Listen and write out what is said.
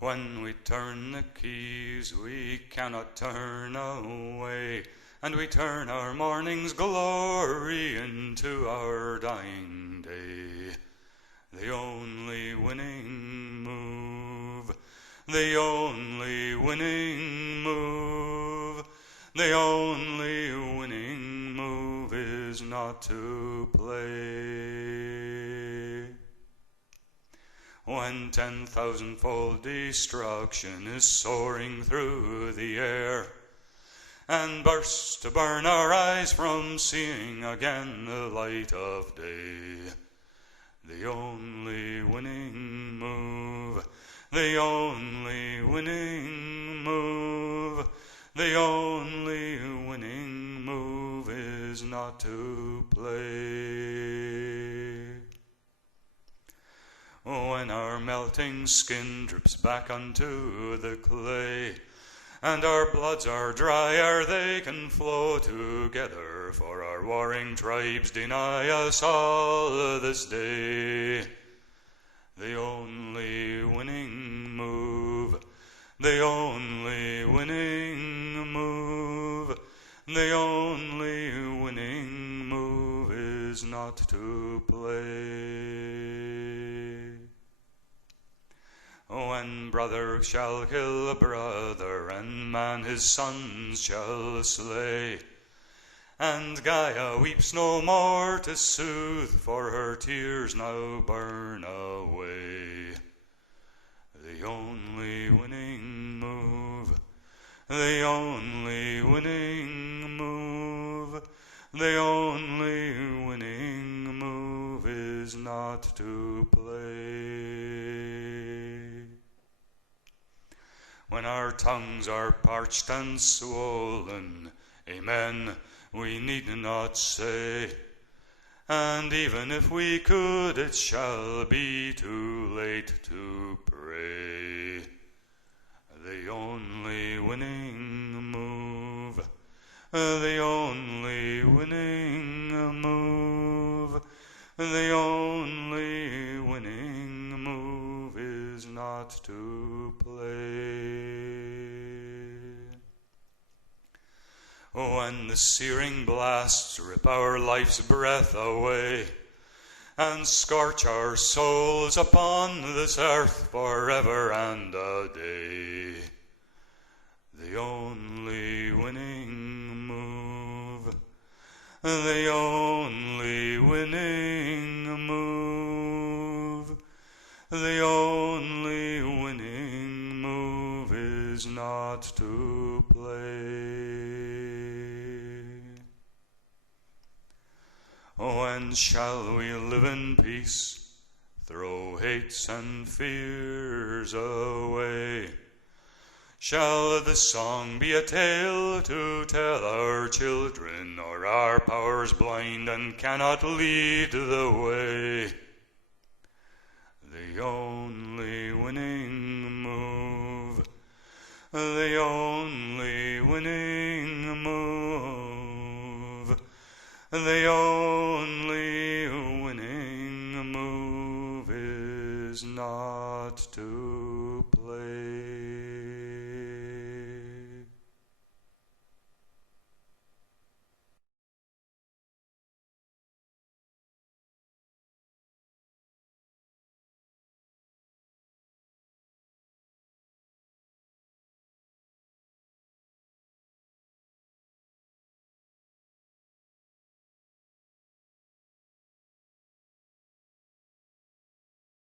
When we turn the keys, we cannot turn away, and we turn our morning's glory into our dying day. The only winning move, the only winning move, the only winning move is not to play. When 10,000-fold destruction is soaring through the air, and bursts to burn our eyes from seeing again the light of day, the only winning move, the only winning move, the only winning move is not to play. When our melting skin drips back onto the clay, and our bloods are dry ere they can flow together, for our warring tribes deny us all this day, the only winning move, the only winning move, the only winning move is not to play. When brother shall kill brother, and man his sons shall slay, and Gaia weeps no more to soothe, for her tears now burn away, the only winning move, the only winning move, the only winning move is not to play. When our tongues are parched and swollen, amen, we need not say, and even if we could, it shall be too late to pray. The only winning move, the only winning move, the only winning move is not to play. When the searing blasts rip our life's breath away, and scorch our souls upon this earth forever and a day, the only winning move, the only winning move, the only winning move is not to play. When shall we live in peace, throw hates and fears away? Shall this song be a tale to tell our children, or our powers blind and cannot lead the way? The only winning move, the only winning move, the only winning move is not to